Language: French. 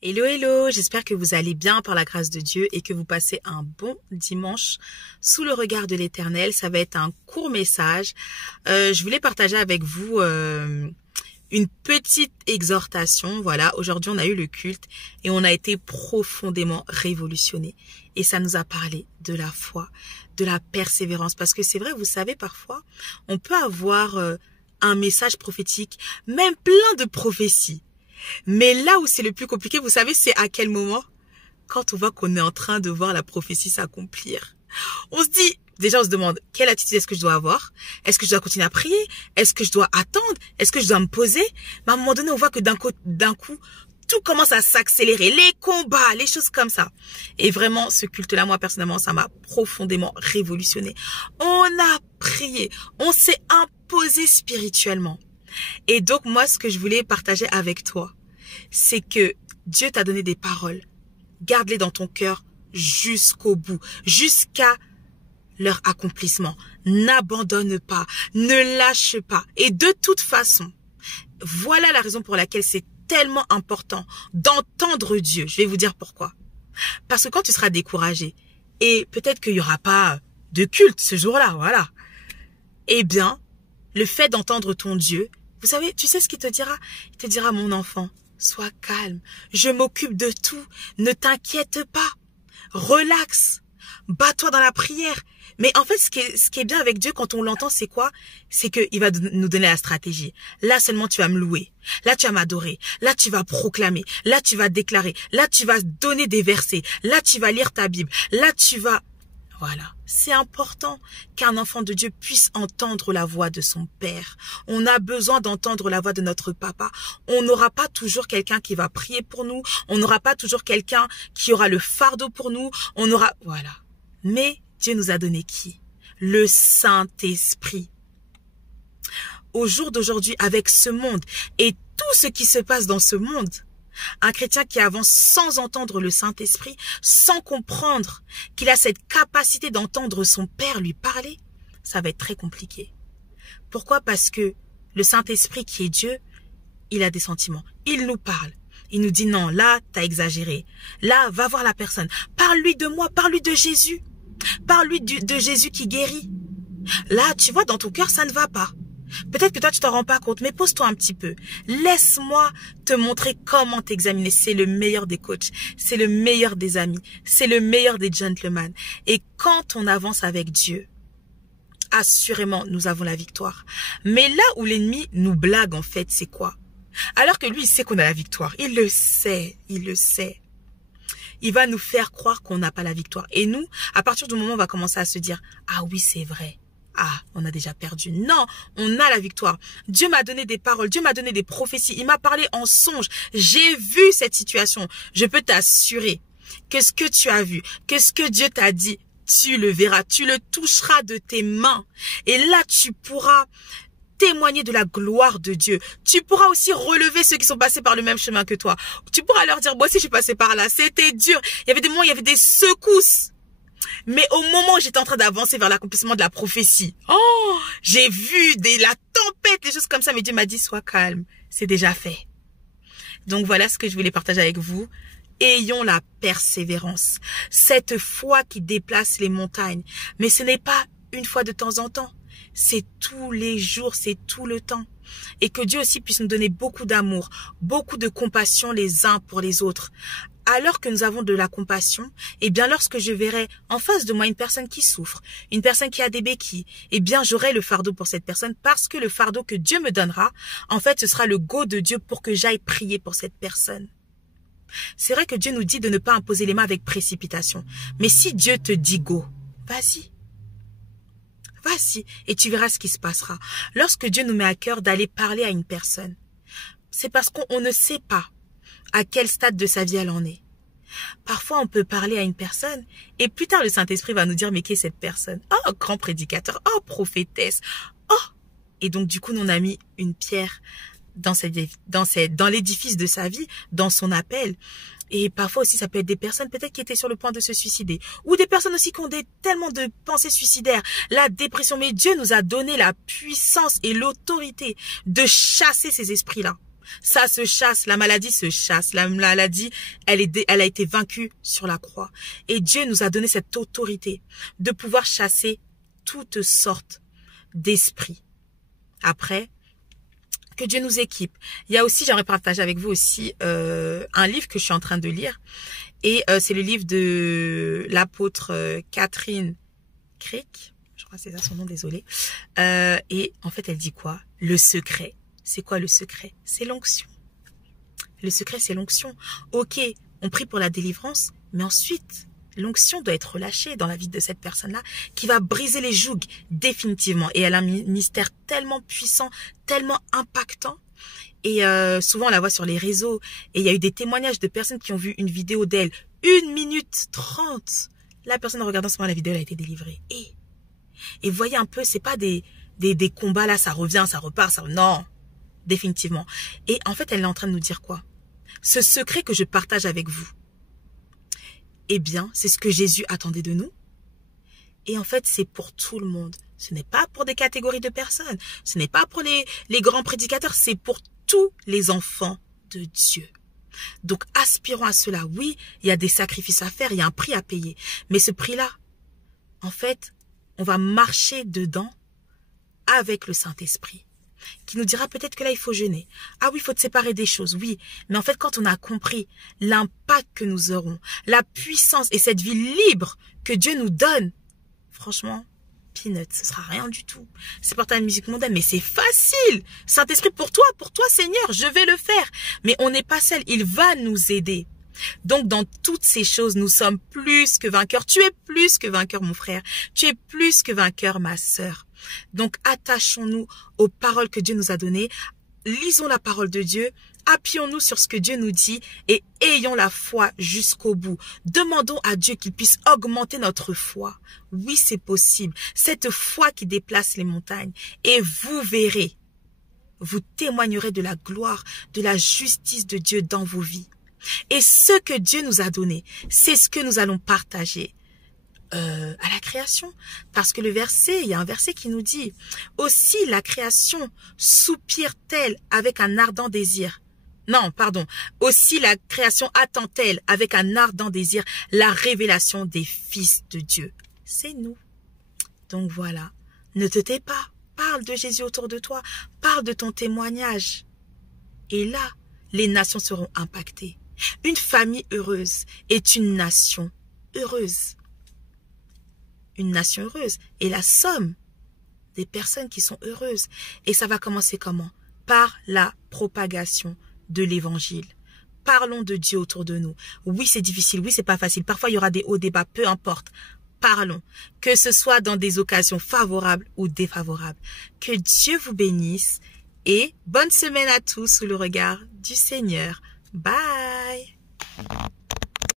Hello, hello, j'espère que vous allez bien par la grâce de Dieu et que vous passez un bon dimanche sous le regard de l'Éternel. Ça va être un court message. Je voulais partager avec vous une petite exhortation. Voilà, aujourd'hui on a eu le culte et on a été profondément révolutionnés. Et ça nous a parlé de la foi, de la persévérance. Parce que c'est vrai, vous savez, parfois, on peut avoir un message prophétique, même plein de prophéties. Mais là où c'est le plus compliqué, vous savez, c'est à quel moment? Quand on voit qu'on est en train de voir la prophétie s'accomplir. On se dit, déjà on se demande, quelle attitude est-ce que je dois avoir? Est-ce que je dois continuer à prier? Est-ce que je dois attendre? Est-ce que je dois me poser? Mais à un moment donné, on voit que d'un coup, tout commence à s'accélérer. Les combats, les choses comme ça. Et vraiment, ce culte-là, moi personnellement, ça m'a profondément révolutionné. On a prié, on s'est imposé spirituellement. Et donc, moi, ce que je voulais partager avec toi, c'est que Dieu t'a donné des paroles. Garde-les dans ton cœur jusqu'au bout, jusqu'à leur accomplissement. N'abandonne pas, ne lâche pas. Et de toute façon, voilà la raison pour laquelle c'est tellement important d'entendre Dieu. Je vais vous dire pourquoi. Parce que quand tu seras découragé, et peut-être qu'il n'y aura pas de culte ce jour-là, voilà. Eh bien, le fait d'entendre ton Dieu, vous savez, tu sais ce qu'il te dira? Il te dira, mon enfant, sois calme, je m'occupe de tout, ne t'inquiète pas, relaxe, bats-toi dans la prière. Mais en fait, ce qui est bien avec Dieu quand on l'entend, c'est quoi? C'est qu'il va nous donner la stratégie. Là seulement tu vas me louer, là tu vas m'adorer, là tu vas proclamer, là tu vas déclarer, là tu vas donner des versets, là tu vas lire ta Bible, là tu vas... Voilà, c'est important qu'un enfant de Dieu puisse entendre la voix de son Père. On a besoin d'entendre la voix de notre papa. On n'aura pas toujours quelqu'un qui va prier pour nous. On n'aura pas toujours quelqu'un qui aura le fardeau pour nous. On aura... Voilà. Mais Dieu nous a donné qui? Le Saint-Esprit. Au jour d'aujourd'hui, avec ce monde et tout ce qui se passe dans ce monde, un chrétien qui avance sans entendre le Saint-Esprit, sans comprendre qu'il a cette capacité d'entendre son Père lui parler, ça va être très compliqué. Pourquoi? Parce que le Saint-Esprit qui est Dieu, il a des sentiments. Il nous parle. Il nous dit non, là, t'as exagéré. Là, va voir la personne. Parle-lui de moi, parle-lui de Jésus. Parle-lui de Jésus qui guérit. Là, tu vois, dans ton cœur, ça ne va pas. Peut-être que toi, tu t'en rends pas compte, mais pose-toi un petit peu. Laisse-moi te montrer comment t'examiner. C'est le meilleur des coachs, c'est le meilleur des amis, c'est le meilleur des gentlemen. Et quand on avance avec Dieu, assurément, nous avons la victoire. Mais là où l'ennemi nous blague, en fait, c'est quoi? Alors que lui, il sait qu'on a la victoire. Il le sait, il le sait. Il va nous faire croire qu'on n'a pas la victoire. Et nous, à partir du moment où on va commencer à se dire, ah oui, c'est vrai. Ah, on a déjà perdu. Non, on a la victoire. Dieu m'a donné des paroles, Dieu m'a donné des prophéties. Il m'a parlé en songe. J'ai vu cette situation. Je peux t'assurer que ce que tu as vu, que ce que Dieu t'a dit, tu le verras, tu le toucheras de tes mains. Et là, tu pourras témoigner de la gloire de Dieu. Tu pourras aussi relever ceux qui sont passés par le même chemin que toi. Tu pourras leur dire, moi aussi je suis passé par là. C'était dur. Il y avait des moments, il y avait des secousses. Mais au moment où j'étais en train d'avancer vers l'accomplissement de la prophétie, oh, j'ai vu la tempête, des choses comme ça, mais Dieu m'a dit, sois calme, c'est déjà fait. Donc voilà ce que je voulais partager avec vous. Ayons la persévérance, cette foi qui déplace les montagnes. Mais ce n'est pas une fois de temps en temps, c'est tous les jours, c'est tout le temps. Et que Dieu aussi puisse nous donner beaucoup d'amour, beaucoup de compassion les uns pour les autres. Alors que nous avons de la compassion, eh bien lorsque je verrai en face de moi une personne qui souffre, une personne qui a des béquilles, eh bien j'aurai le fardeau pour cette personne parce que le fardeau que Dieu me donnera, en fait ce sera le go de Dieu pour que j'aille prier pour cette personne. C'est vrai que Dieu nous dit de ne pas imposer les mains avec précipitation. Mais si Dieu te dit go, vas-y. Vas-y et tu verras ce qui se passera. Lorsque Dieu nous met à cœur d'aller parler à une personne, c'est parce qu'on ne sait pas à quel stade de sa vie elle en est. Parfois, on peut parler à une personne et plus tard, le Saint-Esprit va nous dire, mais qui est cette personne? Oh, grand prédicateur, oh, prophétesse, oh. Et donc, du coup, nous, on a mis une pierre dans l'édifice de sa vie, dans son appel. Et parfois aussi, ça peut être des personnes peut-être qui étaient sur le point de se suicider. Ou des personnes aussi qui ont tellement de pensées suicidaires. La dépression. Mais Dieu nous a donné la puissance et l'autorité de chasser ces esprits-là. Ça se chasse, la maladie se chasse. La maladie, elle a été vaincue sur la croix. Et Dieu nous a donné cette autorité de pouvoir chasser toutes sortes d'esprits. Après, que Dieu nous équipe. Il y a aussi, j'aimerais partager avec vous aussi un livre que je suis en train de lire. Et c'est le livre de l'apôtre Catherine Crick. Je crois que c'est ça son nom, désolé. Et en fait, elle dit quoi? Le secret. C'est quoi le secret? C'est l'onction. Le secret, c'est l'onction. Ok, on prie pour la délivrance, mais ensuite, l'onction doit être relâchée dans la vie de cette personne-là qui va briser les jougs définitivement. Et elle a un ministère tellement puissant, tellement impactant. Et souvent, on la voit sur les réseaux. Et il y a eu des témoignages de personnes qui ont vu une vidéo d'elle. 1 minute 30. La personne en regardant ce moment la vidéo, elle a été délivrée. Et voyez un peu, c'est pas des combats là, ça revient, ça repart, ça... Non, définitivement. Et en fait, elle est en train de nous dire quoi? Ce secret que je partage avec vous, eh bien, c'est ce que Jésus attendait de nous. Et en fait, c'est pour tout le monde. Ce n'est pas pour des catégories de personnes. Ce n'est pas pour les grands prédicateurs. C'est pour tous les enfants de Dieu. Donc, aspirons à cela. Oui, il y a des sacrifices à faire. Il y a un prix à payer. Mais ce prix-là, en fait, on va marcher dedans avec le Saint-Esprit, qui nous dira peut-être que là, il faut jeûner. Ah oui, il faut te séparer des choses, oui. Mais en fait, quand on a compris l'impact que nous aurons, la puissance et cette vie libre que Dieu nous donne, franchement, peanuts, ce sera rien du tout. C'est porter une musique mondaine, mais c'est facile. Saint-Esprit, pour toi, Seigneur, je vais le faire. Mais on n'est pas seul, il va nous aider. Donc, dans toutes ces choses, nous sommes plus que vainqueurs. Tu es plus que vainqueur, mon frère. Tu es plus que vainqueur, ma sœur. Donc, attachons-nous aux paroles que Dieu nous a données. Lisons la parole de Dieu. Appuyons-nous sur ce que Dieu nous dit et ayons la foi jusqu'au bout. Demandons à Dieu qu'il puisse augmenter notre foi. Oui, c'est possible. Cette foi qui déplace les montagnes. Et vous verrez, vous témoignerez de la gloire, de la justice de Dieu dans vos vies. Et ce que Dieu nous a donné, c'est ce que nous allons partager à la création. Parce que il y a un verset qui nous dit, aussi la création soupire-t-elle avec un ardent désir. Non, pardon. Aussi la création attend-elle avec un ardent désir la révélation des fils de Dieu. C'est nous. Donc voilà, ne te tais pas. Parle de Jésus autour de toi. Parle de ton témoignage. Et là, les nations seront impactées. Une famille heureuse est une nation heureuse. Une nation heureuse est la somme des personnes qui sont heureuses. Et ça va commencer comment? Par la propagation de l'évangile. Parlons de Dieu autour de nous. Oui, c'est difficile. Oui, c'est pas facile. Parfois, il y aura des hauts débats. Peu importe. Parlons. Que ce soit dans des occasions favorables ou défavorables. Que Dieu vous bénisse. Et bonne semaine à tous sous le regard du Seigneur. Bye.